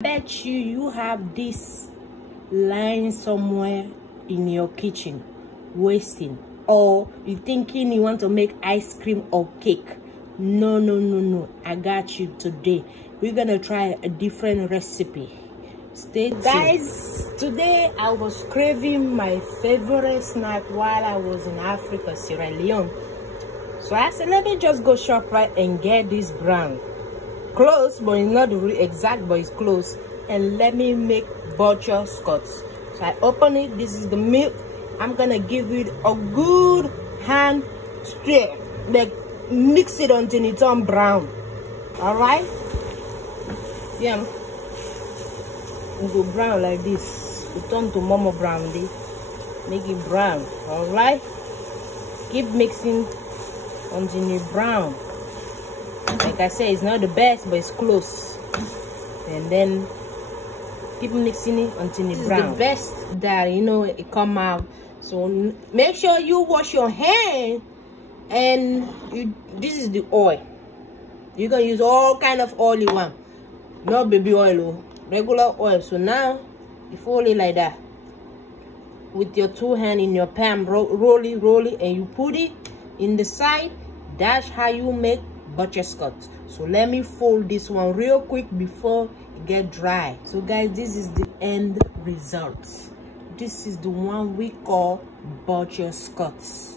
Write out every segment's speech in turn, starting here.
Bet you have this lying somewhere in your kitchen wasting, or you thinking you want to make ice cream or cake. No, I got you. Today we're gonna try a different recipe. Stay tuned. Guys, today I was craving my favorite snack while I was in Africa, Sierra Leone. So I said, let me just go shop right and get this brand. Close, but it's not really exact, but it's close. And let me make butterscotch. So I open it. This is the milk. I'm gonna give it a good hand stir, like mix it until it turns brown. All right, yeah, it go brown like this. It turn to momo brown. Make it brown. All right, keep mixing until it's brown. Like I said, it's not the best, but it's close. And then keep mixing it until it's brown. The best that it come out. So make sure you wash your hand. And this is the oil. You can use all kind of oil you want, not baby oil, regular oil. So now you fold it like that with your two hands in your pan, roll it, and you put it in the side. That's how you make butterscotch. So let me fold this one real quick before it get dry. So guys, this is the end result. This is the one we call butterscotch.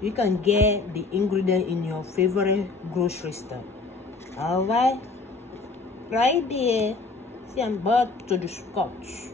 You can get the ingredient in your favorite grocery store. All right there. See, I'm about to the scotch.